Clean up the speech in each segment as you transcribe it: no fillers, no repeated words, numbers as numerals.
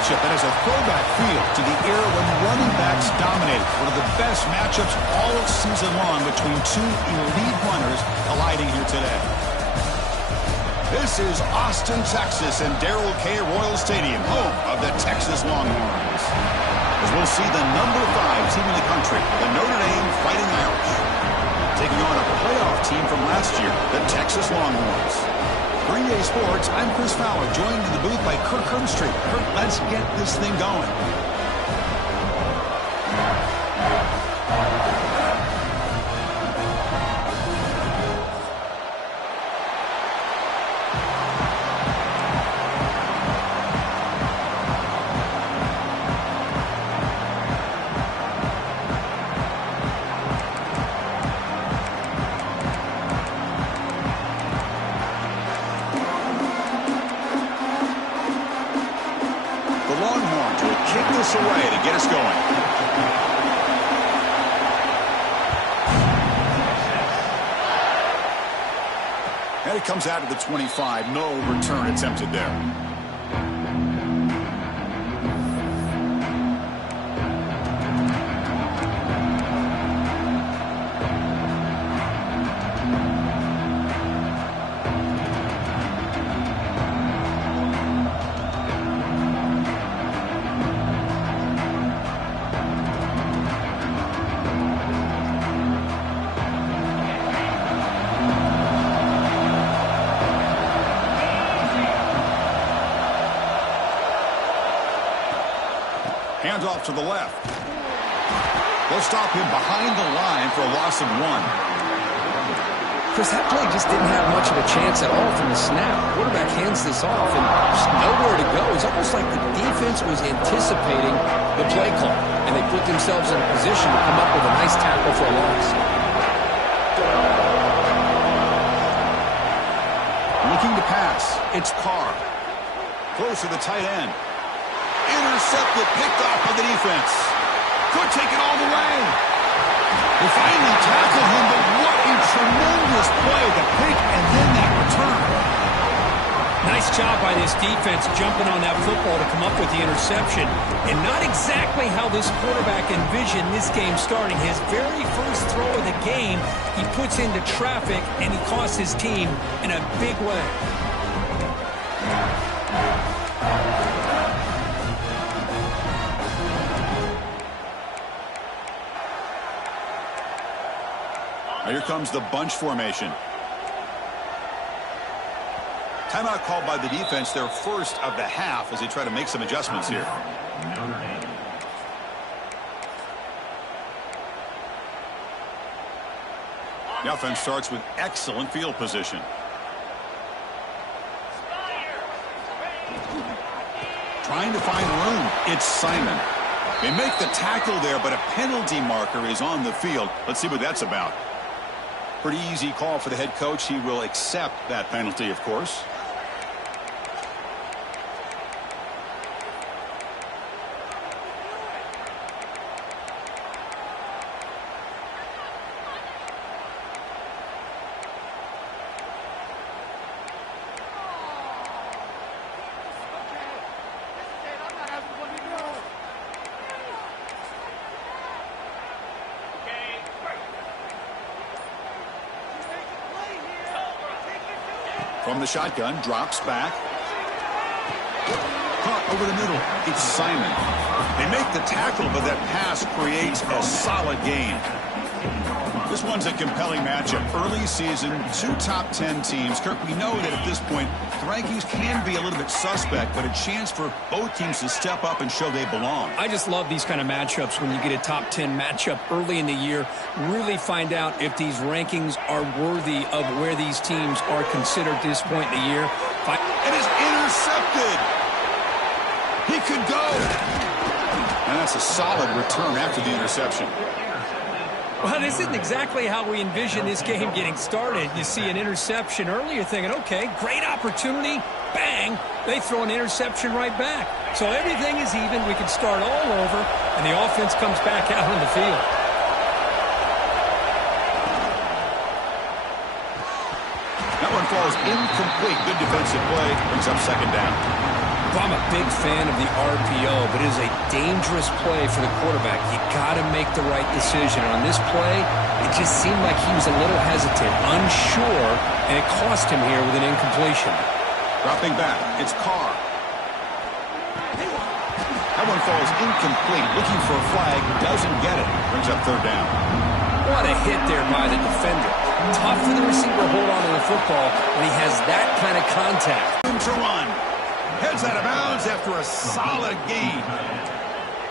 matchup that has a throwback feel to the era when running backs dominated. One of the best matchups all season long between two elite runners colliding here today. This is Austin, Texas, and Darrell K. Royal Stadium, home of the Texas Longhorns. As we'll see the number 5 team in the country, the Notre Dame Fighting Irish, taking on a playoff team from last year, the Texas Longhorns. Green Day Sports, I'm Chris Fowler, joined in the booth by Kirk Herbstreit. Kirk, let's get this thing going. Away to get us going. And it comes out of the 25. No return attempted there. Hands off to the left. They'll stop him behind the line for a loss of 1. Chris, that play just didn't have much of a chance at all from the snap. Quarterback hands this off and just nowhere to go. It's almost like the defense was anticipating the play call, and they put themselves in a position to come up with a nice tackle for a loss. Looking to pass. It's Carr. Close to the tight end. Intercepted, picked off by the defense. Could take it all the way. They finally tackle him, but what a tremendous play. The pick and then that return. Nice job by this defense jumping on that football to come up with the interception. And not exactly how this quarterback envisioned this game starting. His very first throw of the game, he puts into traffic, and he costs his team in a big way. Here comes the bunch formation. Timeout called by the defense, their first of the half, as they try to make some adjustments here. The offense starts with excellent field position. Trying to find room. It's Simon. They make the tackle there, but a penalty marker is on the field. Let's see what that's about. Pretty easy call for the head coach. He will accept that penalty, of course. From the shotgun, drops back. Caught over the middle. It's Simon. They make the tackle, but that pass creates a solid gain. This one's a compelling matchup. Early season, 2 top 10 teams. Kirk, we know that at this point, the rankings can be a little bit suspect, but a chance for both teams to step up and show they belong. I just love these kind of matchups when you get a top 10 matchup early in the year. Really find out if these rankings are worthy of where these teams are considered at this point in the year. It is intercepted. He could go. And that's a solid return after the interception. Well, this isn't exactly how we envision this game getting started. You see an interception early, you're thinking, okay, great opportunity, bang, they throw an interception right back. So everything is even, we can start all over, and the offense comes back out on the field. That one falls incomplete. Good defensive play, brings up second down. Well, I'm a big fan of the RPO, but it is a dangerous play for the quarterback. You got to make the right decision. On this play, it just seemed like he was a little hesitant, unsure, and it cost him here with an incompletion. Dropping back, it's Carr. That one falls incomplete. Looking for a flag, doesn't get it. Brings up third down. What a hit there by the defender. Tough for the receiver to hold on to the football when he has that kind of contact. To run. Heads out of bounds after a solid gain.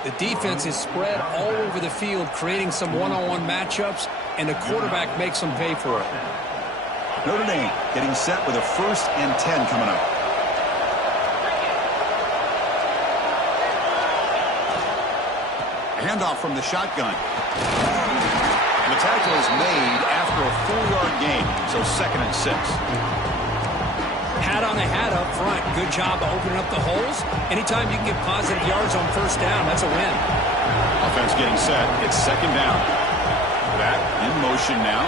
The defense is spread all over the field, creating some one-on-one matchups, and the quarterback makes them pay for it. Notre Dame getting set with a 1st and 10 coming up. A handoff from the shotgun. The tackle is made after a 4-yard gain, so 2nd and 6. Hat on a hat up front. Good job of opening up the holes. Anytime you can get positive yards on 1st down, that's a win. Offense getting set. It's 2nd down. Back in motion now.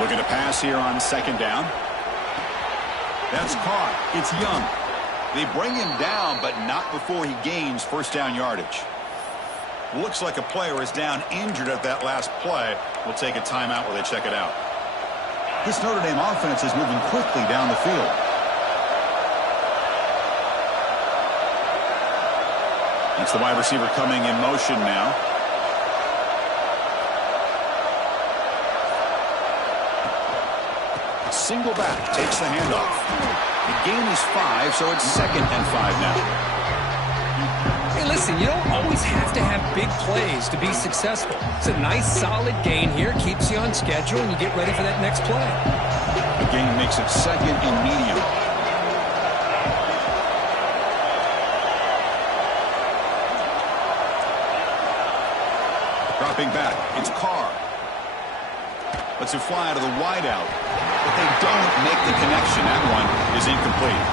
Looking to pass here on 2nd down. That's caught. It's Young. They bring him down, but not before he gains 1st down yardage. Looks like a player is down injured at that last play. We'll take a timeout while they check it out. This Notre Dame offense is moving quickly down the field. That's the wide receiver coming in motion now. Single back, takes the handoff. The gain is 5, so it's 2nd and 5 now. Hey, listen, you don't always have to have big plays to be successful. It's a nice, solid gain here. Keeps you on schedule, and you get ready for that next play. The gain makes it 2nd and medium. Dropping back, it's Carr. Lets it fly out of the wideout. But they don't make the connection. That one is incomplete.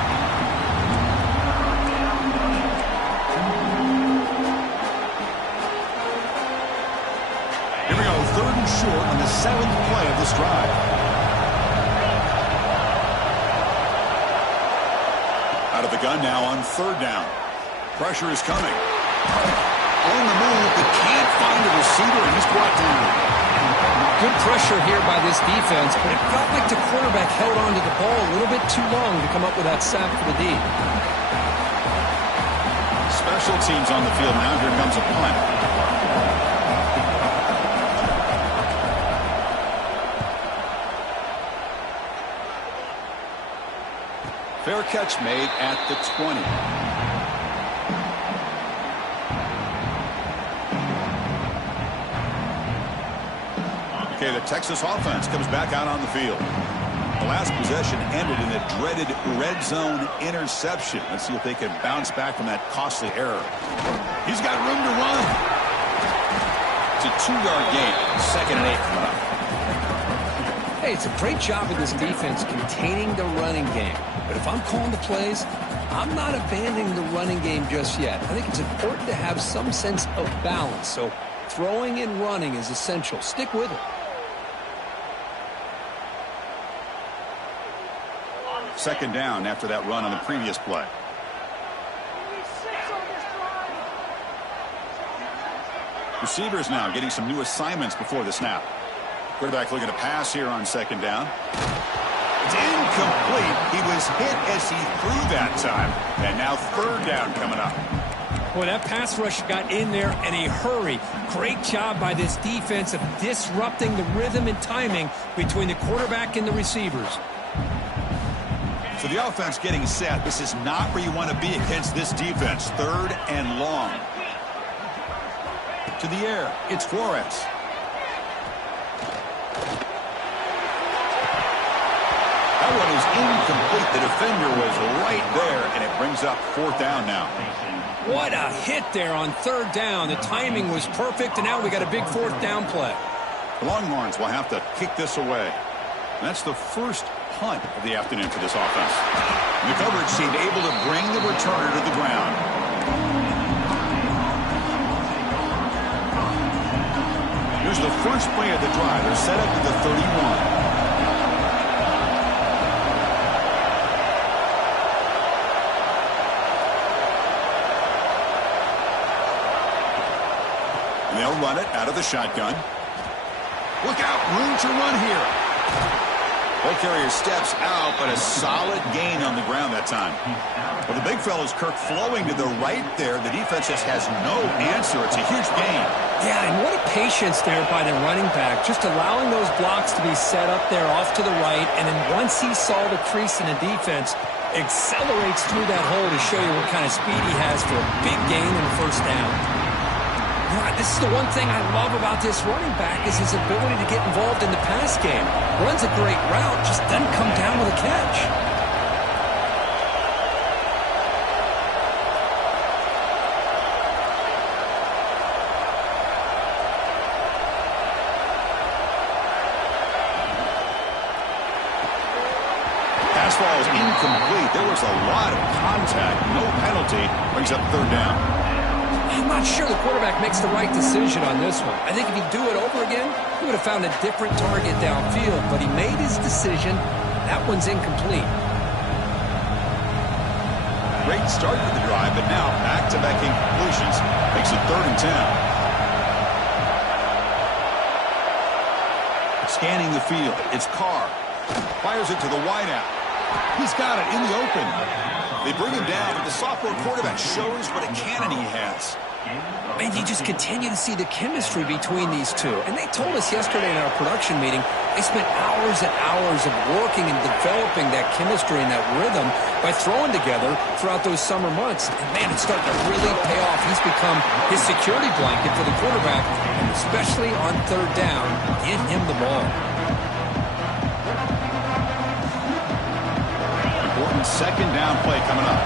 Here we go, 3rd and short on the 7th play of this drive. Out of the gun now on 3rd down. Pressure is coming. On the move, but can't find the receiver, and he's brought down. Good pressure here by this defense, but it felt like the quarterback held on to the ball a little bit too long to come up with that sack for the D. Special teams on the field now. Here comes a punt. Fair catch made at the 20. Okay, the Texas offense comes back out on the field. The last possession ended in a dreaded red zone interception. Let's see if they can bounce back from that costly error. He's got room to run. It's a 2-yard gain. 2nd and 8 coming up. Hey, it's a great job of this defense containing the running game. But if I'm calling the plays, I'm not abandoning the running game just yet. I think it's important to have some sense of balance. So throwing and running is essential. Stick with it. 2nd down after that run on the previous play. Receivers now getting some new assignments before the snap. Quarterback looking to pass here on 2nd down. It's incomplete. He was hit as he threw that time. And now 3rd down coming up. Boy, that pass rush got in there in a hurry. Great job by this defense of disrupting the rhythm and timing between the quarterback and the receivers. So the offense getting set. This is not where you want to be against this defense. 3rd and long. To the air. It's Flores. That one is incomplete. The defender was right there, and it brings up 4th down now. What a hit there on 3rd down. The timing was perfect, and now we got a big 4th down play. The Longhorns will have to kick this away. And that's the first punt of the afternoon for this offense. And the coverage seemed able to bring the returner to the ground. Here's the first play of the drive. They're set up at the 31. And they'll run it out of the shotgun. Look out, room to run here. Ball carrier steps out, but a solid gain on the ground that time. Well, the big fellow's Kirk flowing to the right there. The defense just has no answer. It's a huge gain. Yeah, and what a patience there by the running back, just allowing those blocks to be set up there off to the right, and then once he saw the crease in the defense, accelerates through that hole to show you what kind of speed he has for a big gain in the first down. This is the one thing I love about this running back is his ability to get involved in the pass game. Runs a great route, just doesn't come down with a catch. Pass ball is incomplete. There was a lot of contact. No penalty. Brings up third down. I'm not sure the quarterback makes the right decision on this one. I think if he'd do it over again, he would have found a different target downfield, but he made his decision. That one's incomplete. Great start to the drive, but now back-to-back incompletions makes it 3rd and 10. Scanning the field, it's Carr. Fires it to the wideout. He's got it in the open. They bring him down, but the sophomore quarterback shows what a cannon he has. And you just continue to see the chemistry between these two. And they told us yesterday in our production meeting, they spent hours and hours of working and developing that chemistry and that rhythm by throwing together throughout those summer months. And man, it's starting to really pay off. He's become his security blanket for the quarterback, and especially on third down, get him the ball. Important second down play coming up.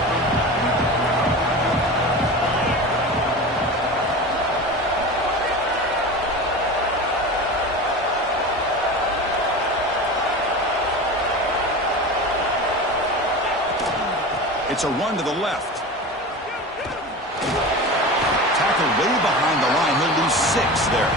It's a run to the left. Tackle way behind the line. He'll lose 6 there.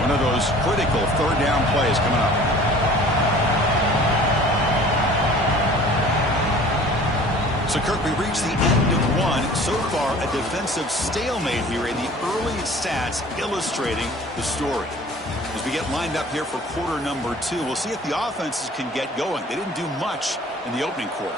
One of those critical third down plays coming up. So, Kirk, we reached the end of one. So far, a defensive stalemate here, and the early stats illustrating the story. As we get lined up here for quarter number 2, we'll see if the offenses can get going. They didn't do much in the opening quarter.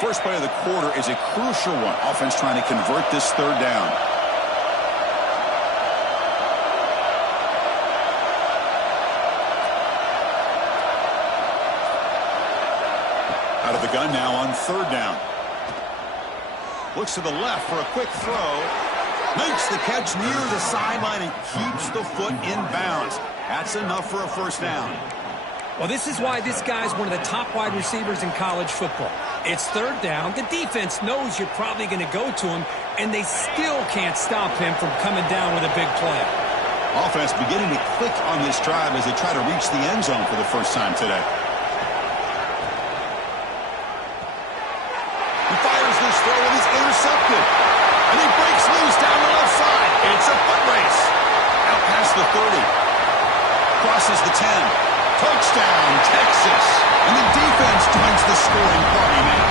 First play of the quarter is a crucial one. Offense trying to convert this third down. Out of the gun now on third down. Looks to the left for a quick throw. Makes the catch near the sideline and keeps the foot in bounds. That's enough for a first down. Well, this is why this guy's one of the top wide receivers in college football. It's third down. The defense knows you're probably going to go to him, and they still can't stop him from coming down with a big play. Offense beginning to click on this drive as they try to reach the end zone for the first time today. He fires this throw and it's intercepted. And he breaks loose down the left side. It's a foot race. Out past the 30. Crosses the 10. Touchdown, Texas. And the defense joins the scoring party now.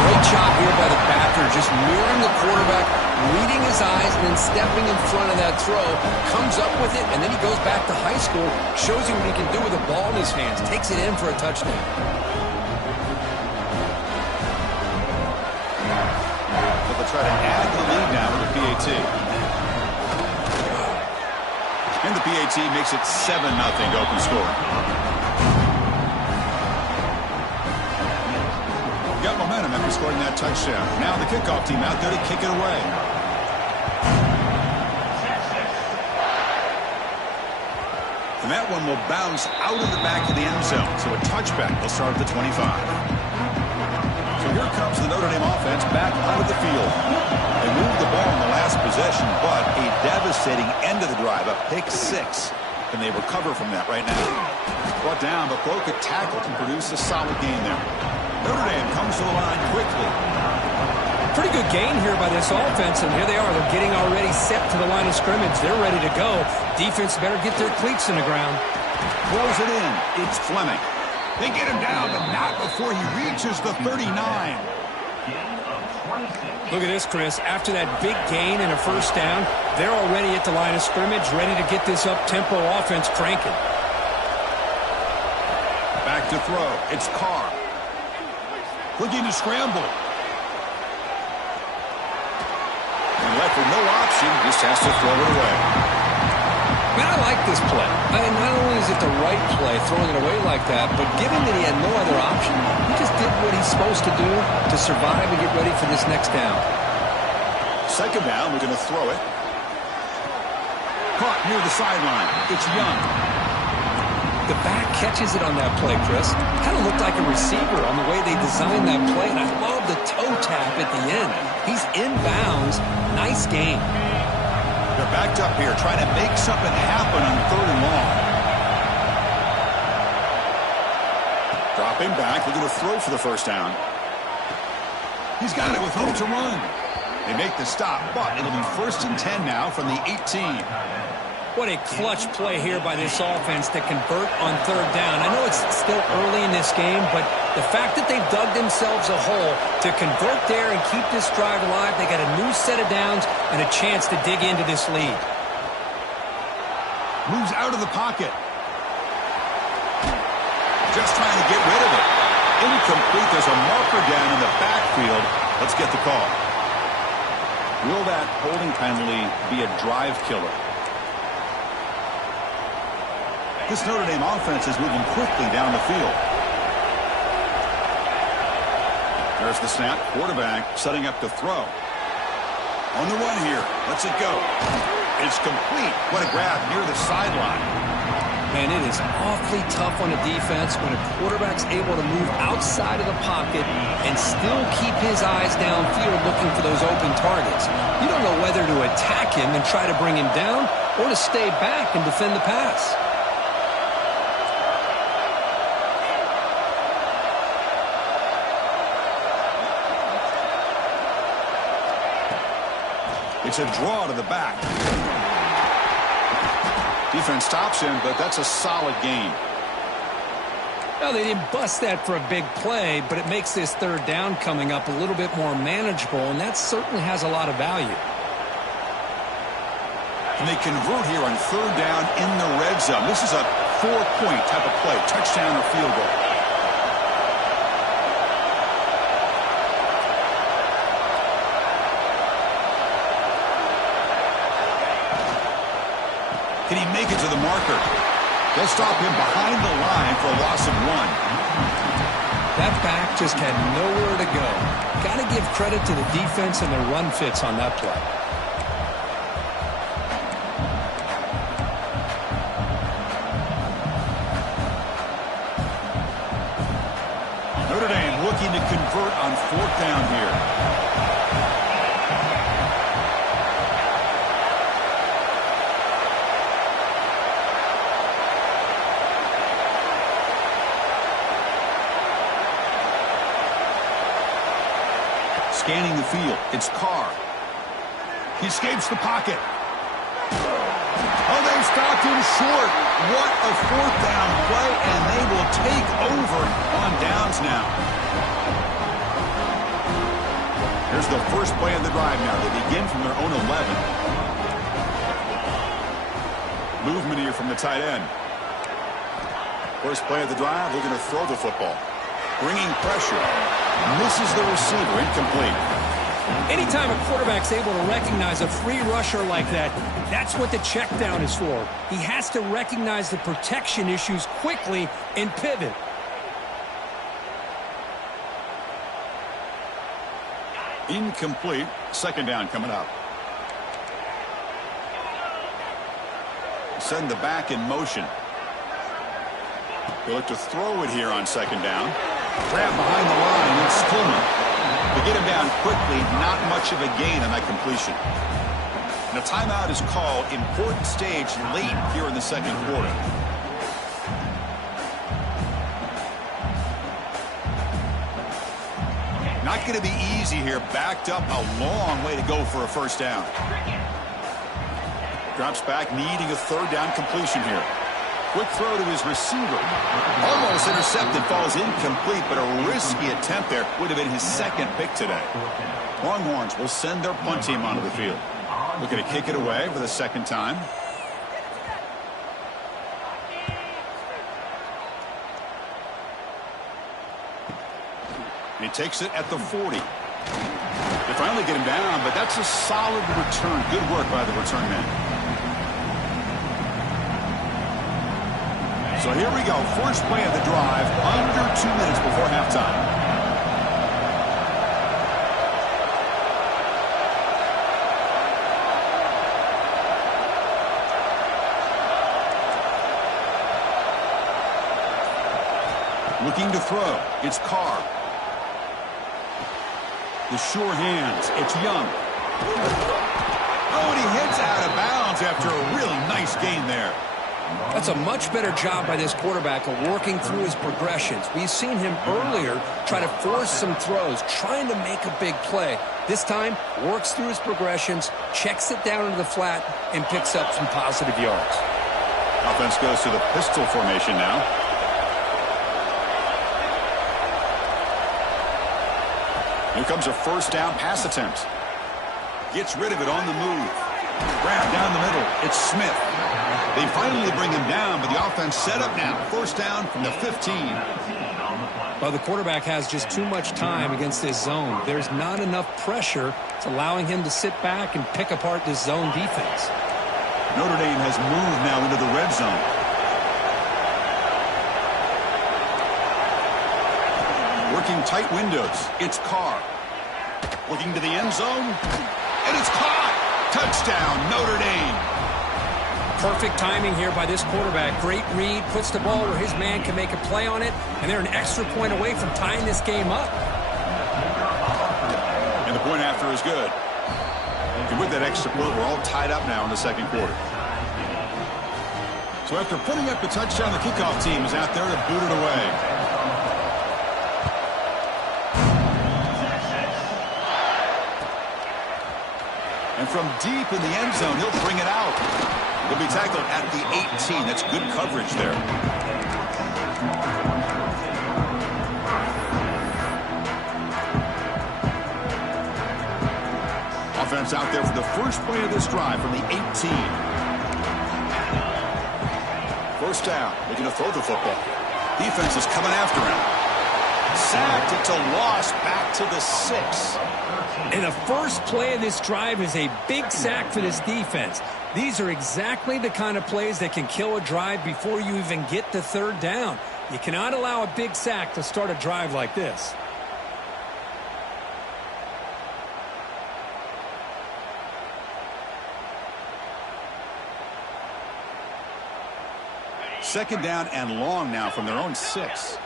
Great job here by the backer, just mirroring the quarterback, reading his eyes, and then stepping in front of that throw. Comes up with it, and then he goes back to high school, shows you what he can do with the ball in his hands, takes it in for a touchdown. But they'll try to add the lead now with the PAT. And the PAT makes it 7-0 open score. Got momentum after scoring that touchdown. Now the kickoff team out there to kick it away. And that one will bounce out of the back of the end zone. So a touchback will start at the 25. So here comes the Notre Dame offense back onto the field. They moved the ball in the last possession, but a devastating end of the drive, a pick 6. Can they recover from that right now? Brought down, but broke a tackle to produce a solid gain there. Notre Dame comes to the line quickly. Pretty good gain here by this offense, and here they are. They're getting already set to the line of scrimmage. They're ready to go. Defense better get their cleats in the ground. Throws it in. It's Fleming. They get him down, but not before he reaches the 39. Look at this, Chris. After that big gain and a first down, they're already at the line of scrimmage, ready to get this up-tempo offense cranking. Back to throw. It's Carr. Looking to scramble. And left with no option, just has to throw it away. Man, I like this play. I mean, not only is it the right play, throwing it away like that, but given that he had no other option, he just did what he's supposed to do to survive and get ready for this next down. Second down, we're going to throw it. Caught near the sideline. It's Young. The back catches it on that play, Chris. Kind of looked like a receiver on the way they designed that play, and I love the toe tap at the end. He's inbounds. Nice game. They're backed up here, trying to make something happen on 3rd and long. Dropping back, looking to throw for the first down. He's got it with room to run. They make the stop, but it'll be 1st and 10 now from the 18. What a clutch play here by this offense to convert on 3rd down. I know it's still early in this game, but the fact that they've dug themselves a hole to convert there and keep this drive alive, they got a new set of downs and a chance to dig into this lead. Moves out of the pocket. Just trying to get rid of it. Incomplete. There's a marker down in the backfield. Let's get the call. Will that holding penalty be a drive killer? This Notre Dame offense is moving quickly down the field. There's the snap. Quarterback setting up to throw. On the run here. Lets it go. It's complete. What a grab near the sideline. Man, it is awfully tough on a defense when a quarterback's able to move outside of the pocket and still keep his eyes downfield looking for those open targets. You don't know whether to attack him and try to bring him down or to stay back and defend the pass. It's a draw to the back. Defense stops him, but that's a solid gain. Well, they didn't bust that for a big play, but it makes this 3rd down coming up a little bit more manageable, and that certainly has a lot of value. And they convert here on 3rd down in the red zone. This is a 4-point type of play, touchdown or field goal. Can he make it to the marker? They'll stop him behind the line for a loss of 1. That back just had nowhere to go. Got to give credit to the defense and their run fits on that play. Notre Dame looking to convert on 4th down here. Scanning the field. It's Carr. He escapes the pocket. Oh, they stopped him short. What a 4th down play, and they will take over on downs now. Here's the first play of the drive now. They begin from their own 11. Movement here from the tight end. First play of the drive, looking to throw the football. Bringing pressure. Misses the receiver. Incomplete. Anytime a quarterback's able to recognize a free rusher like that, that's what the check down is for. He has to recognize the protection issues quickly and pivot. Incomplete. 2nd down coming up. Send the back in motion. They look to throw it here on 2nd down. Grab behind the line. It's Tillman. They get him down quickly. Not much of a gain on that completion. And a timeout is called. Important stage late here in the 2nd quarter. Not going to be easy here. Backed up a long way to go for a first down. Drops back, needing a third down completion here. Quick throw to his receiver. Almost intercepted, falls incomplete, but a risky attempt there. Would have been his second pick today. Longhorns will send their punt team onto the field. Looking to kick it away for the second time. He takes it at the 40. They finally get him down, but that's a solid return. Good work by the return man. So here we go. First play of the drive, under 2 minutes before halftime. Looking to throw. It's Carr. The sure hands. It's Young. Oh, and he heads out of bounds after a really nice gain there. That's a much better job by this quarterback of working through his progressions. We've seen him earlier try to force some throws, trying to make a big play. This time, works through his progressions, checks it down into the flat, and picks up some positive yards. Offense goes to the pistol formation now. Here comes a first down pass attempt. Gets rid of it on the move. Grab down the middle. It's Smith. They finally bring him down, but the offense set up now. First down from the 15. Well, the quarterback has just too much time against this zone. There's not enough pressure. It's allowing him to sit back and pick apart this zone defense. Notre Dame has moved now into the red zone. Working tight windows. It's Carr. Looking to the end zone. And it's caught. Touchdown, Notre Dame. Perfect timing here by this quarterback. Great read. Puts the ball where his man can make a play on it. And they're an extra point away from tying this game up. And the point after is good. And with that extra point, we're all tied up now in the second quarter. So after putting up the touchdown, the kickoff team is out there to boot it away. And from deep in the end zone, he'll bring it out. He'll be tackled at the 18. That's good coverage there. Offense out there for the first play of this drive from the 18. First down, looking to throw the football. Defense is coming after him. Sacked, it's a loss back to the 6. And the first play of this drive is a big sack for this defense. These are exactly the kind of plays that can kill a drive before you even get to third down. You cannot allow a big sack to start a drive like this. Second down and long now from their own 6.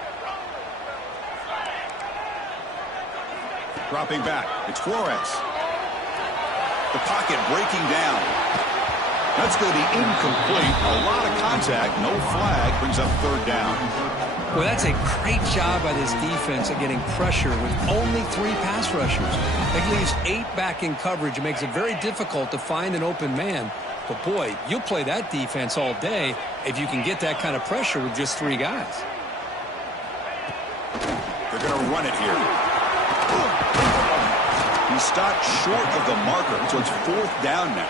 Dropping back. It's Flores. The pocket breaking down. That's going to be incomplete. A lot of contact. No flag. Brings up third down. Well, that's a great job by this defense of getting pressure with only 3 pass rushers. That leaves 8 back in coverage. It makes it very difficult to find an open man. But, boy, you'll play that defense all day if you can get that kind of pressure with just 3 guys. They're going to run it here. He stopped short of the marker, so it's fourth down now.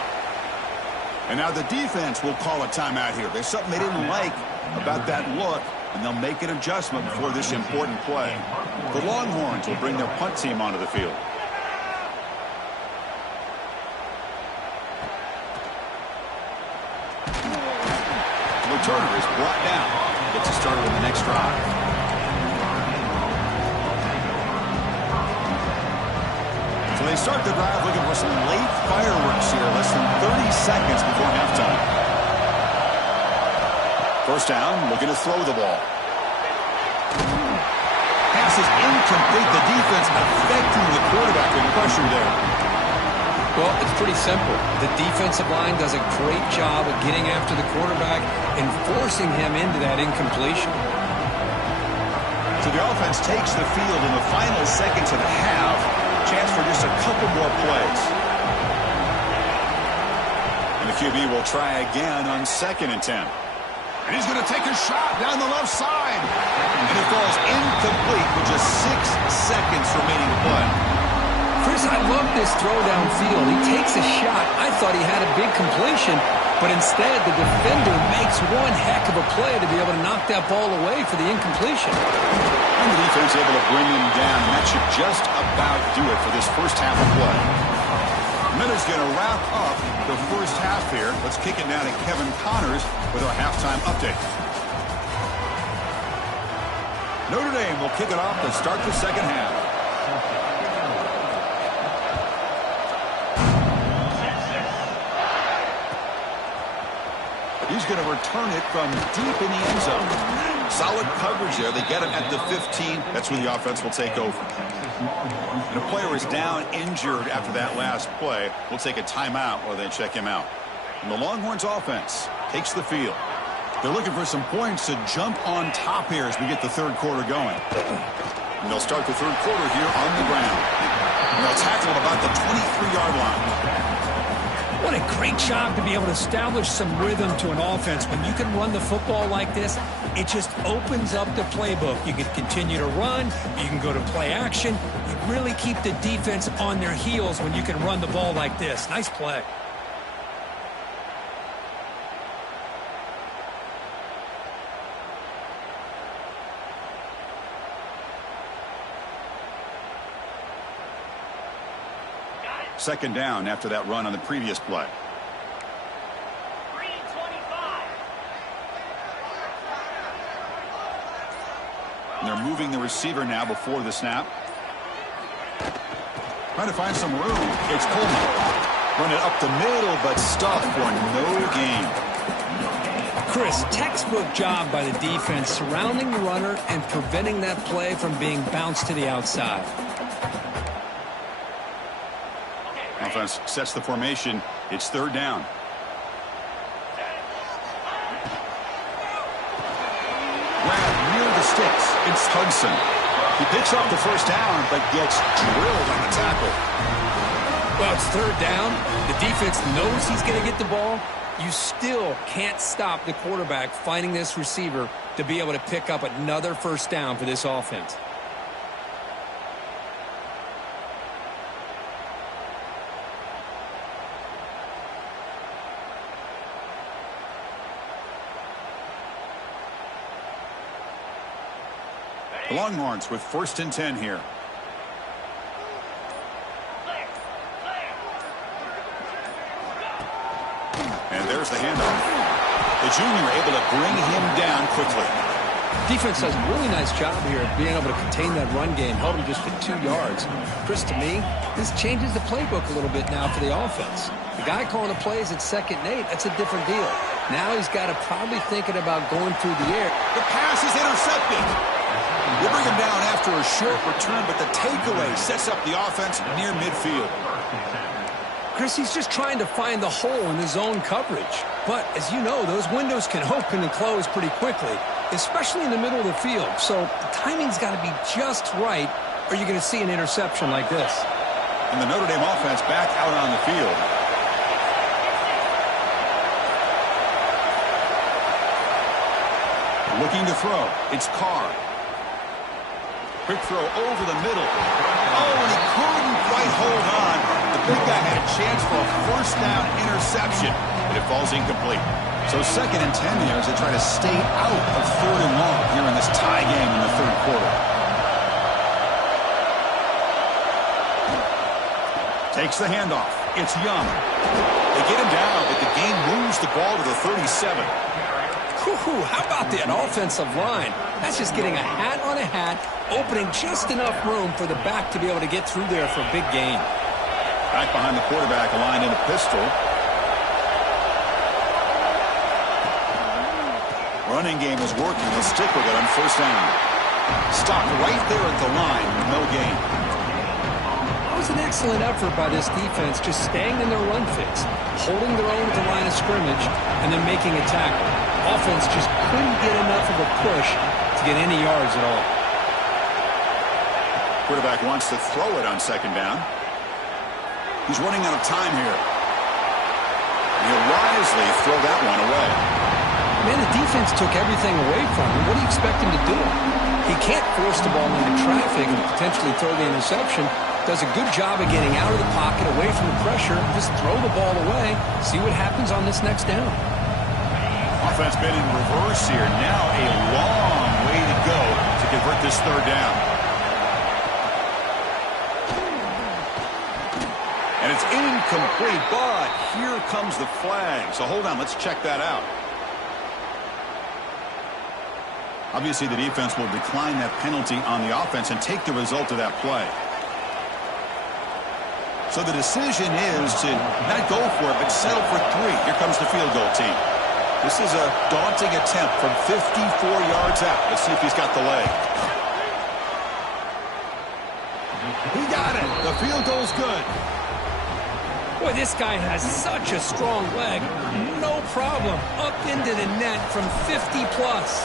And now the defense will call a timeout here. There's something they didn't like about that look, and they'll make an adjustment before this important play. The Longhorns will bring their punt team onto the field. The returner is brought down. Gets us started on the next drive. So they start the drive looking for some late fireworks here, less than 30 seconds before halftime. First down, looking to throw the ball. Pass is incomplete. The defense affecting the quarterback with pressure there. Well, it's pretty simple. The defensive line does a great job of getting after the quarterback and forcing him into that incompletion. So the offense takes the field in the final seconds of the half. Chance for just a couple more plays. And the QB will try again on 2nd and 10. And he's going to take a shot down the left side. And it falls incomplete with just 6 seconds remaining to play. Chris, I love this throw downfield. He takes a shot. I thought he had a big completion, but instead the defender makes one heck of a play to be able to knock that ball away for the incompletion. And the defense able to bring him down, and that should just about do it for this first half of play. Miller's going to wrap up the first half here. Let's kick it down to Kevin Connors with our halftime update. Notre Dame will kick it off to start the second half. He's going to return it from deep in the end zone. Solid coverage there. They get him at the 15. That's where the offense will take over. And a player is down injured after that last play. We'll take a timeout while they check him out. And the Longhorns offense takes the field. They're looking for some points to jump on top here as we get the third quarter going. And they'll start the third quarter here on the ground. And they'll tackle at about the 23-yard line. What a great job to be able to establish some rhythm to an offense. When you can run the football like this, it just opens up the playbook. You can continue to run. You can go to play action. You really keep the defense on their heels when you can run the ball like this. Nice play. Second down after that run on the previous play. And they're moving the receiver now before the snap. Trying to find some room. It's Coleman. Run it up the middle, but stuffed for no gain. Chris, textbook job by the defense surrounding the runner and preventing that play from being bounced to the outside. Offense sets the formation. It's third down. Grab near the sticks. It's Hudson. He picks up the first down, but gets drilled on the tackle. Well, it's third down. The defense knows he's going to get the ball. You still can't stop the quarterback finding this receiver to be able to pick up another first down for this offense. The Longhorns with 1st and 10 here. And there's the handoff. The junior able to bring him down quickly. Defense does a really nice job here of being able to contain that run game, held him just for 2 yards. Chris, to me, this changes the playbook a little bit now for the offense. The guy calling the plays at 2nd and 8, that's a different deal. Now he's got to probably thinking about going through the air. The pass is intercepted. They bring him down after a short return, but the takeaway sets up the offense near midfield. Chris, he's just trying to find the hole in his zone coverage. But, as you know, those windows can open and close pretty quickly, especially in the middle of the field. So the timing's got to be just right, or you're going to see an interception like this. And the Notre Dame offense back out on the field. Looking to throw. It's Carr. Quick throw over the middle. Oh, and he couldn't quite hold on. The big guy had a chance for a first down interception, but it falls incomplete. So 2nd and 10 here as they try to stay out of 3rd and long here in this tie game in the third quarter. Takes the handoff. It's Young. They get him down, but the game moves the ball to the 37. Whew, how about that offensive line? That's just getting a hat on a hat, opening just enough room for the back to be able to get through there for a big gain. Back behind the quarterback, aligned in a pistol. Running game is working. They'll stick with it on first down. Stop right there at the line. No gain. That was an excellent effort by this defense, just staying in their run fits, holding their own at the line of scrimmage, and then making a tackle. Offense just couldn't get enough of a push to get any yards at all. Quarterback wants to throw it on second down. He's running out of time here. He'll wisely throw that one away. Man, the defense took everything away from him. What do you expect him to do? He can't force the ball into traffic and potentially throw the interception. Does a good job of getting out of the pocket, away from the pressure. Just throw the ball away. See what happens on this next down. Offense been in reverse here. Now a long way to go to convert this third down. And it's incomplete, but here comes the flag. So hold on, let's check that out. Obviously, the defense will decline that penalty on the offense and take the result of that play. So the decision is to not go for it, but settle for 3. Here comes the field goal team. This is a daunting attempt from 54 yards out. Let's see if he's got the leg. He got it. The field goal's good. Boy, this guy has such a strong leg. No problem. Up into the net from 50-plus.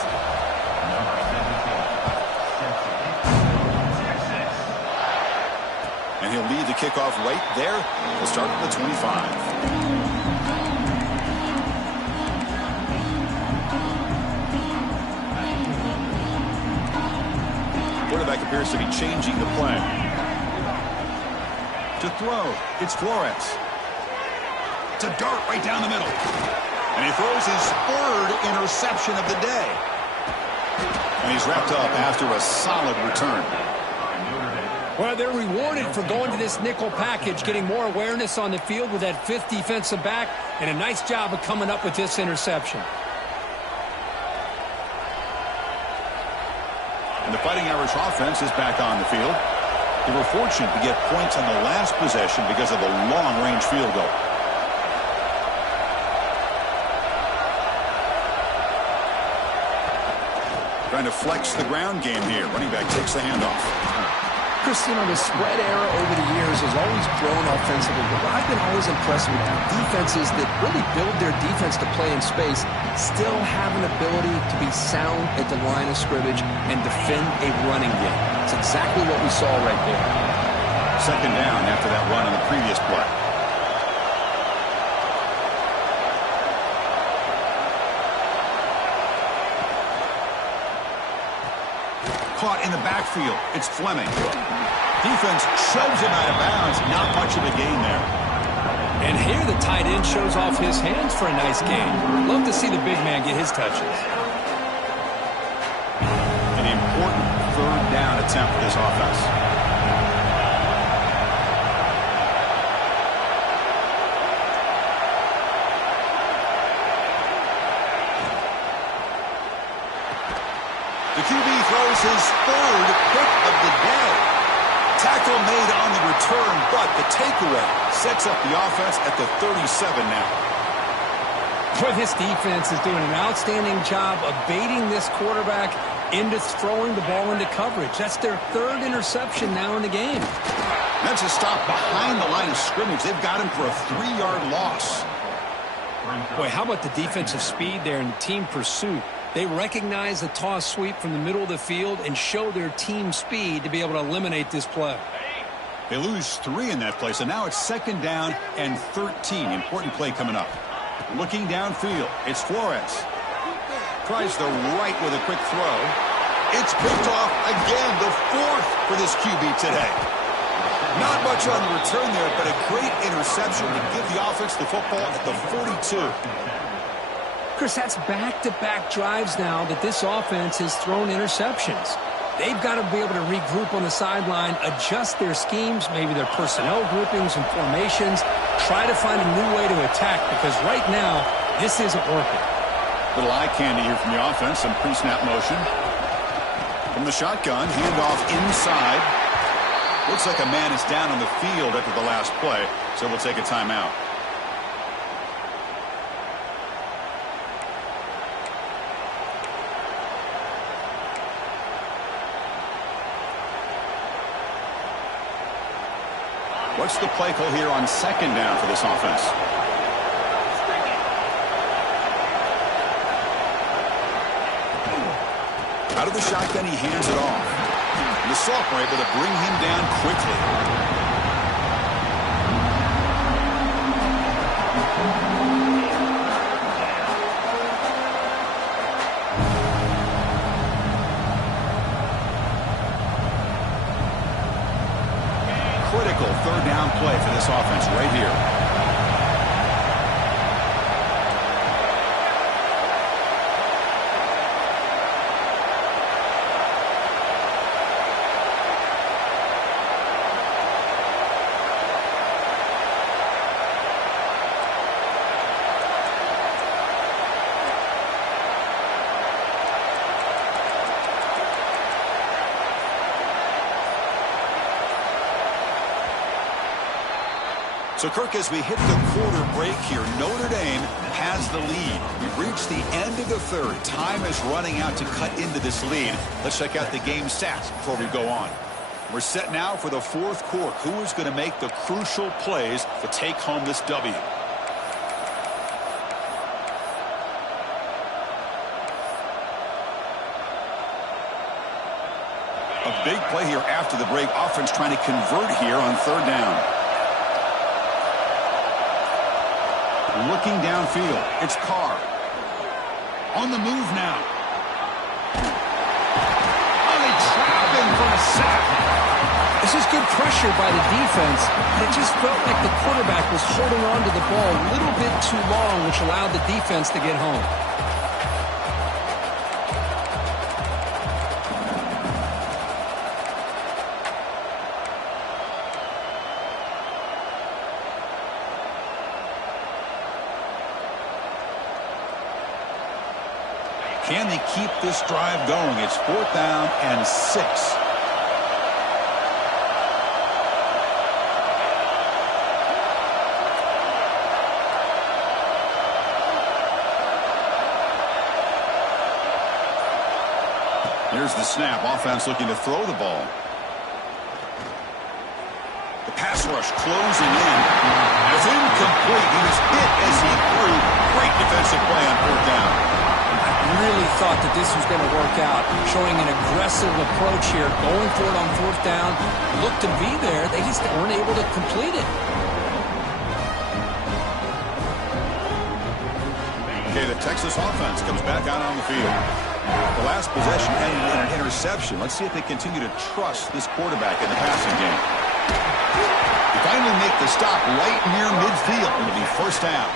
And he'll lead the kickoff right there. We'll start at the 25. Quarterback appears to be changing the play. To throw, it's Flores. It's a dart right down the middle. And he throws his 3rd interception of the day. And he's wrapped up after a solid return. Well, they're rewarded for going to this nickel package, getting more awareness on the field with that 5th defensive back, and a nice job of coming up with this interception. And the Fighting Irish offense is back on the field. They were fortunate to get points on the last possession because of a long-range field goal. Trying to flex the ground game here. Running back takes the handoff. Chris, you know, the spread era over the years has always grown offensively, but I've been always impressed with defenses that really build their defense to play in space, still have an ability to be sound at the line of scrimmage and defend a running game. It's exactly what we saw right there. Second down after that run on the previous play. Caught in the backfield. It's Fleming. Defense shoves him out of bounds. Not much of a gain there. And here the tight end shows off his hands for a nice gain. Love to see the big man get his touches. An important 3rd down attempt for this offense. The QB throws his 3rd pick of the day. Tackle made on the return, but the takeaway sets up the offense at the 37 now. Boy, this defense is doing an outstanding job of baiting this quarterback into throwing the ball into coverage. That's their 3rd interception now in the game. That's a stop behind the line of scrimmage. They've got him for a 3-yard loss. Boy, how about the defensive speed there and the team pursuit? They recognize the toss sweep from the middle of the field and show their team speed to be able to eliminate this play. They lose 3 in that play, so now it's 2nd down and 13. Important play coming up. Looking downfield, it's Flores. Tries the right with a quick throw. It's picked off again, the 4th for this QB today. Not much on the return there, but a great interception to give the offense the football at the 42. Chris, that's back-to-back drives now that this offense has thrown interceptions. They've got to be able to regroup on the sideline, adjust their schemes, maybe their personnel groupings and formations, try to find a new way to attack, because right now, this isn't working. Little eye candy here from the offense, some pre-snap motion. From the shotgun, handoff inside. Looks like a man is down on the field after the last play, so we'll take a timeout. What's the play call here on 2nd down for this offense? Out of the shotgun, he hands it off. And the Salt were able to bring him down quickly. Critical third down play for this offense right here. So, Kirk, as we hit the quarter break here, Notre Dame has the lead. We've reached the end of the third. Time is running out to cut into this lead. Let's check out the game stats before we go on. We're set now for the fourth quarter. Who is going to make the crucial plays to take home this W? A big play here after the break. Offense trying to convert here on third down. Looking downfield, it's Carr. On the move now. Oh, they trap him for a sack. This is good pressure by the defense, but it just felt like the quarterback was holding on to the ball a little bit too long, which allowed the defense to get home. Can they keep this drive going? It's 4th down and 6. Here's the snap. Offense looking to throw the ball. The pass rush closing in. It's incomplete. He was hit as he threw. Great defensive play on 4th down. Really thought that this was going to work out, showing an aggressive approach here, going for it on 4th down. Looked to be there. They just weren't able to complete it. Okay, the Texas offense comes back out on the field. The last possession ended in an interception. Let's see if they continue to trust this quarterback in the passing game. They finally make the stop right near midfield. It'll be 1st down.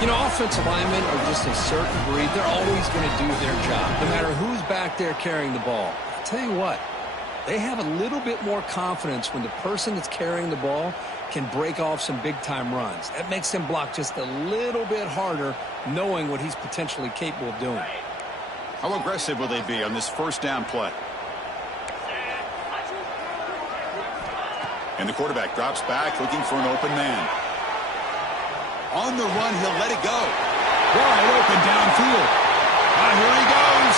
You know, offensive linemen are just a certain breed. They're always going to do their job, no matter who's back there carrying the ball. I'll tell you what, they have a little bit more confidence when the person that's carrying the ball can break off some big-time runs. That makes them block just a little bit harder, knowing what he's potentially capable of doing. How aggressive will they be on this 1st down play? And the quarterback drops back, looking for an open man. On the run, he'll let it go. Wide open downfield. Here he goes.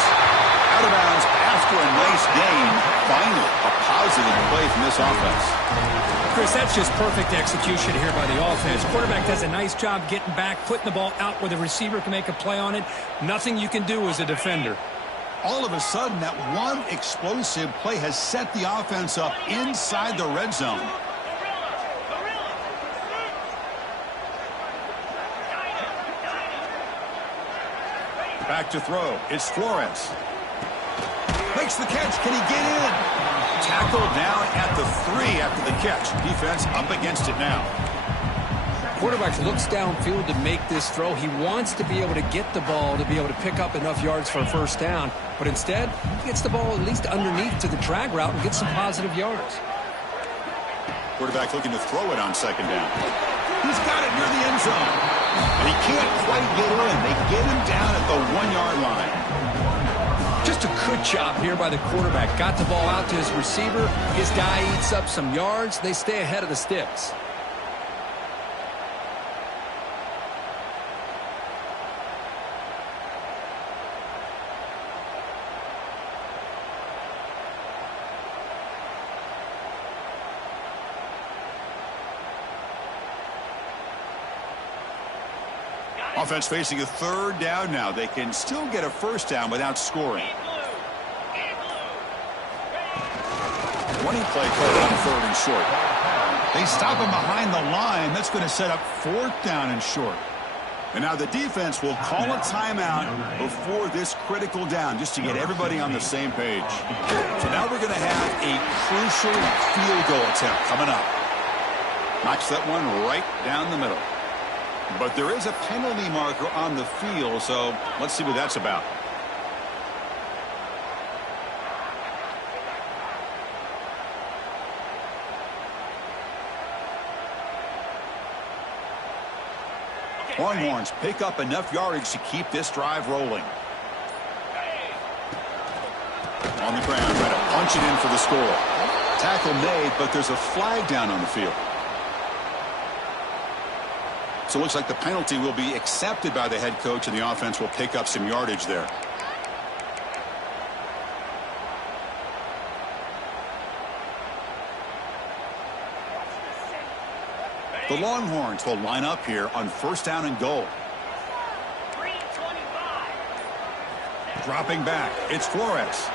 Out of bounds after a nice gain. Finally, a positive play from this offense. Chris, that's just perfect execution here by the offense. Quarterback does a nice job getting back, putting the ball out where the receiver can make a play on it. Nothing you can do as a defender. All of a sudden, that one explosive play has set the offense up inside the red zone. Back to throw. It's Flores. Makes the catch. Can he get in? Tackled down at the 3 after the catch. Defense up against it now. Quarterback looks downfield to make this throw. He wants to be able to get the ball to be able to pick up enough yards for a 1st down. But instead, he gets the ball at least underneath to the drag route and gets some positive yards. Quarterback looking to throw it on 2nd down. He's got it near the end zone. And he can't quite get in. They get him down at the 1-yard line. Just a good job here by the quarterback. Got the ball out to his receiver. His guy eats up some yards. They stay ahead of the sticks. Offense facing a 3rd down now. They can still get a 1st down without scoring. Running play called on 3rd and short. They stop him behind the line. That's going to set up 4th down and short. And now the defense will call a timeout before this critical down, just to get everybody on the same page. So now we're going to have a crucial field goal attempt coming up. Knocks that one right down the middle. But there is a penalty marker on the field, so let's see what that's about. Longhorns pick up enough yardage to keep this drive rolling. On the ground, try to punch it in for the score. Tackle made, but there's a flag down on the field. So it looks like the penalty will be accepted by the head coach, and the offense will pick up some yardage there. The Longhorns will line up here on 1st down and goal. Dropping back, it's Flores.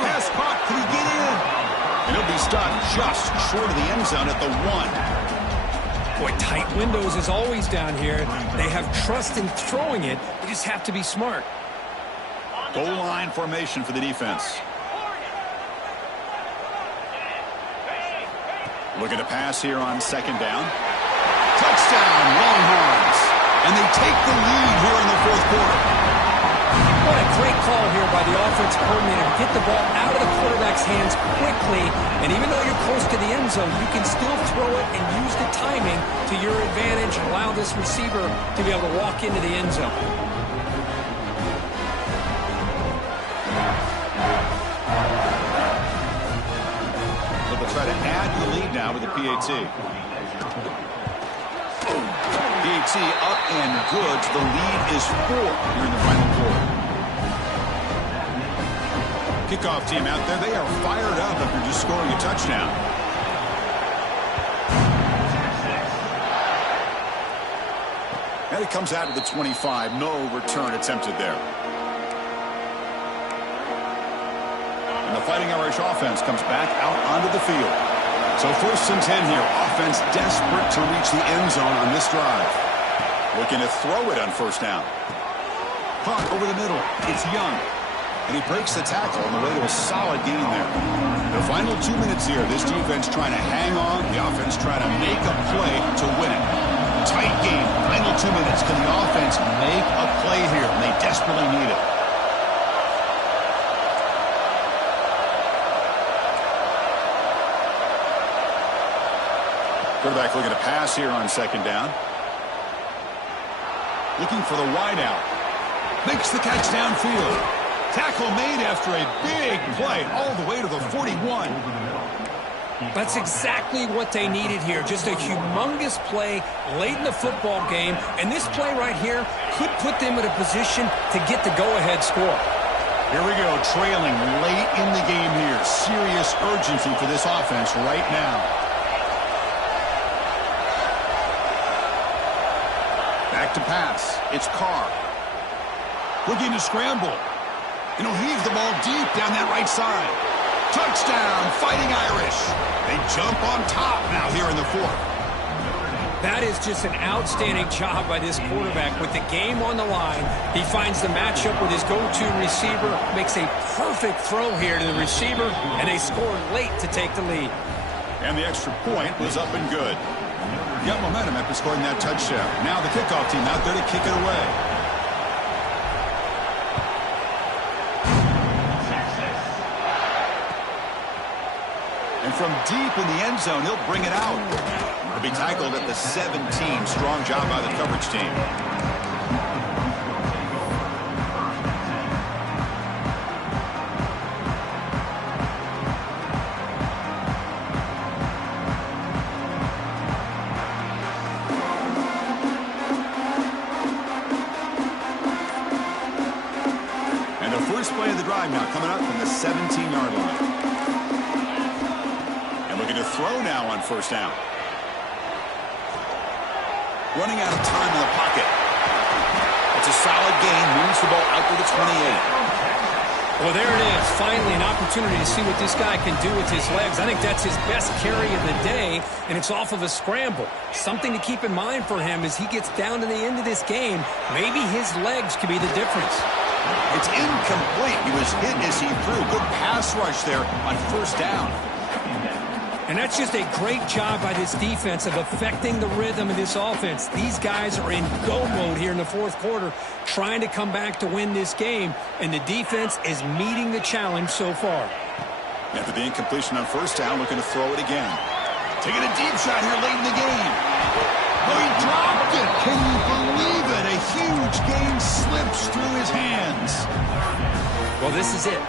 Pass caught, can he get in? And he'll be stopped just short of the end zone at the 1. Boy, tight windows as always down here. They have trust in throwing it. They just have to be smart. Goal line formation for the defense. Looking to pass here on 2nd down. Touchdown, Longhorns. And they take the lead here in the 4th quarter. What a great call here by the offensive coordinator to get the ball out of the quarterback's hands quickly. And even though you're close to the end zone, you can still throw it and use the timing to your advantage and allow this receiver to be able to walk into the end zone. Try to add the lead now with the PAT. PAT up and good. The lead is 4 here in the final quarter. Kickoff team out there. They are fired up after just scoring a touchdown. And it comes out of the 25. No return attempted there. And the Fighting Irish offense comes back out onto the field. So 1st and 10 here. Offense desperate to reach the end zone on this drive. Looking to throw it on 1st down. Caught over the middle. It's Young. And he breaks the tackle on the way to a solid gain there. The final 2 minutes here. This defense trying to hang on. The offense trying to make a play to win it. Tight game. Final 2 minutes. Can the offense make a play here? And they desperately need it. Quarterback looking to pass here on 2nd down. Looking for the wideout. Makes the catch downfield. Tackle made after a big play all the way to the 41. That's exactly what they needed here. Just a humongous play late in the football game. And this play right here could put them in a position to get the go-ahead score. Here we go, trailing late in the game here. Serious urgency for this offense right now. Back to pass. It's Carr. Looking to scramble. And he'll heave the ball deep down that right side. Touchdown, Fighting Irish. They jump on top now here in the 4th. That is just an outstanding job by this quarterback. With the game on the line, he finds the matchup with his go-to receiver, makes a perfect throw here to the receiver, and they score late to take the lead. And the extra point was up and good. Got momentum after scoring that touchdown. Now the kickoff team out there to kick it away. And from deep in the end zone, he'll bring it out. He'll be tackled at the 17. Strong job by the coverage team. First play of the drive now coming up from the 17-yard line. And looking to throw now on 1st down. Running out of time in the pocket. It's a solid gain. Moves the ball out to the 28. Well, there it is. Finally, an opportunity to see what this guy can do with his legs. I think that's his best carry of the day, and it's off of a scramble. Something to keep in mind for him as he gets down to the end of this game. Maybe his legs could be the difference. It's incomplete. He was hit as he threw. Good pass rush there on first down. And that's just a great job by this defense of affecting the rhythm of this offense. These guys are in go mode here in the fourth quarter, trying to come back to win this game, and the defense is meeting the challenge so far. After the incompletion on first down, looking to throw it again. Taking a deep shot here late in the game. Oh, he dropped it. Can you believe it? A huge gain slips through his hands. Well, this is it.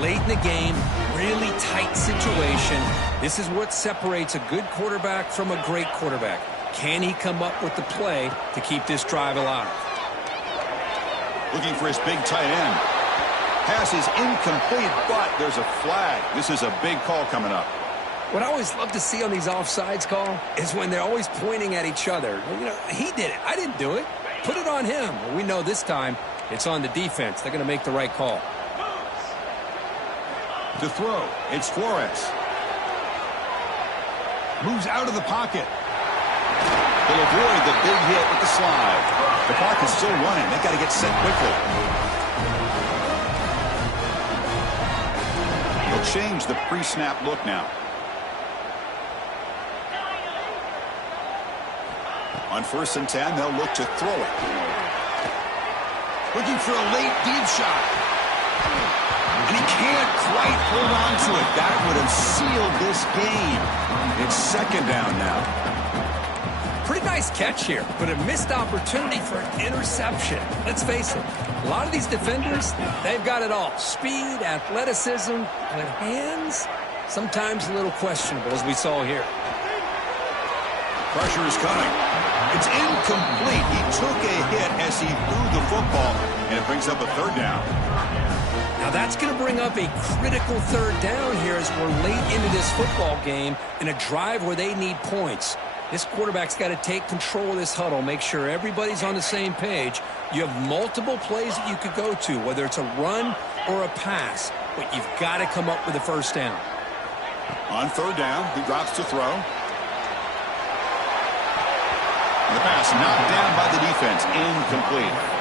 Late in the game, really tight situation. This is what separates a good quarterback from a great quarterback. Can he come up with the play to keep this drive alive? Looking for his big tight end. Pass is incomplete, but there's a flag. This is a big call coming up. What I always love to see on these offsides call is when they're always pointing at each other. You know, he did it. I didn't do it. Put it on him. Well, we know this time it's on the defense. They're going to make the right call. To throw, it's Flores. Moves out of the pocket. They'll avoid the big hit with the slide. The clock is still running. They've got to get set quickly. They'll change the pre-snap look now. On 1st and 10, they'll look to throw it. Looking for a late deep shot. And he can't quite hold on to it. That would have sealed this game. It's 2nd down now. Pretty nice catch here, but a missed opportunity for an interception. Let's face it, a lot of these defenders, they've got it all. Speed, athleticism, but hands, sometimes a little questionable, as we saw here. Pressure is coming. It's incomplete. He took a hit as he threw the football, and it brings up a 3rd down. Now that's going to bring up a critical 3rd down here as we're late into this football game in a drive where they need points. This quarterback's got to take control of this huddle, make sure everybody's on the same page. You have multiple plays that you could go to, whether it's a run or a pass, but you've got to come up with a 1st down. On 3rd down, he drops to throw. The pass knocked down by the defense, incomplete.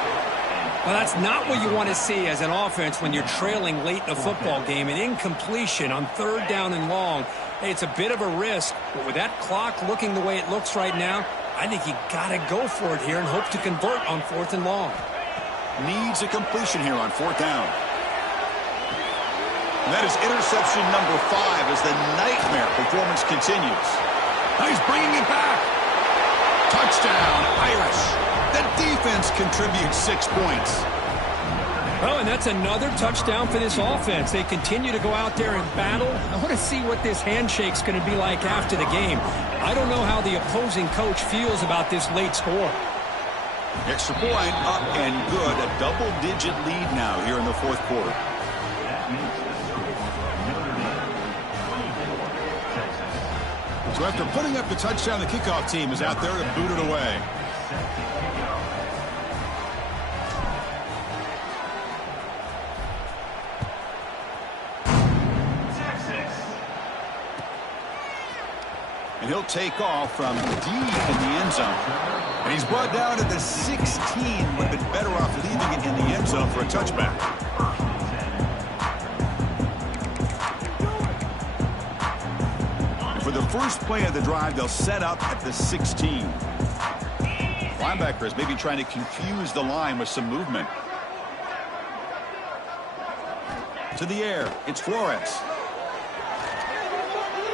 Well, that's not what you want to see as an offense when you're trailing late in a football game. An incompletion on 3rd down and long. Hey, it's a bit of a risk, but with that clock looking the way it looks right now, I think you got to go for it here and hope to convert on 4th and long. Needs a completion here on 4th down. And that is interception number 5 as the nightmare performance continues. Now he's bringing it back. Touchdown, Irish. The defense contributes 6 points. Well, and that's another touchdown for this offense. They continue to go out there and battle. I want to see what this handshake's going to be like after the game. I don't know how the opposing coach feels about this late score. Extra point up and good. A double-digit lead now here in the 4th quarter. So after putting up the touchdown, the kickoff team is out there to boot it away. And he'll take off from deep in the end zone. And he's brought down to the 16. Would have been better off leaving it in the end zone for a touchback. And for the first play of the drive, they'll set up at the 16. Linebackers maybe trying to confuse the line with some movement. To the air, it's Flores.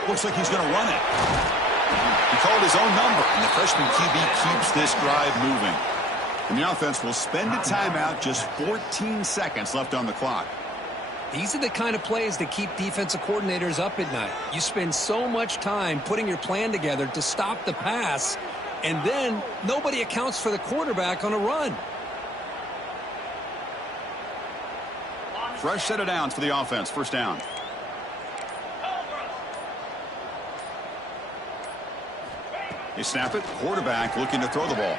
Looks like he's going to run it. He called his own number, and the freshman QB keeps this drive moving. And the offense will spend a timeout, just 14 seconds left on the clock. These are the kind of plays that keep defensive coordinators up at night. You spend so much time putting your plan together to stop the pass, and then nobody accounts for the quarterback on a run. Fresh set of downs for the offense. 1st down. They snap it. Quarterback looking to throw the ball.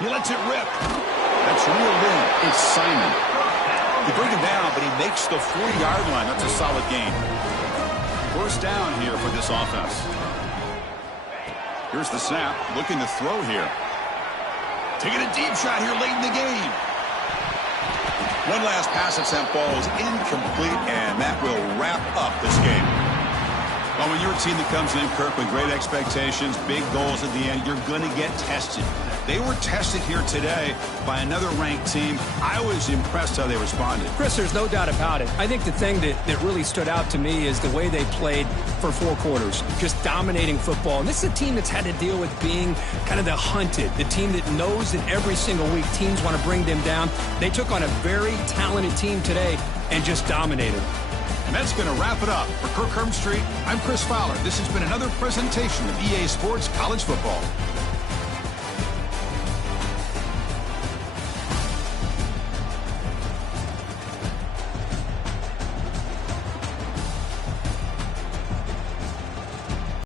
He lets it rip. That's reeled in. It's Simon. You bring him down, but he makes the 40-yard line. That's a solid gain. First down here for this offense. Here's the snap. Looking to throw here. Taking a deep shot here late in the game. One last pass attempt falls incomplete, and that will wrap up this game. Well, when you're a team that comes in, Kirk, with great expectations, big goals at the end, you're going to get tested. They were tested here today by another ranked team. I was impressed how they responded. Chris, there's no doubt about it. I think the thing that really stood out to me is the way they played for 4 quarters, just dominating football. And this is a team that's had to deal with being kind of the hunted, the team that knows that every single week teams want to bring them down. They took on a very talented team today and just dominated. And that's going to wrap it up. For Kirk Herbstreit, I'm Chris Fowler. This has been another presentation of EA Sports College Football.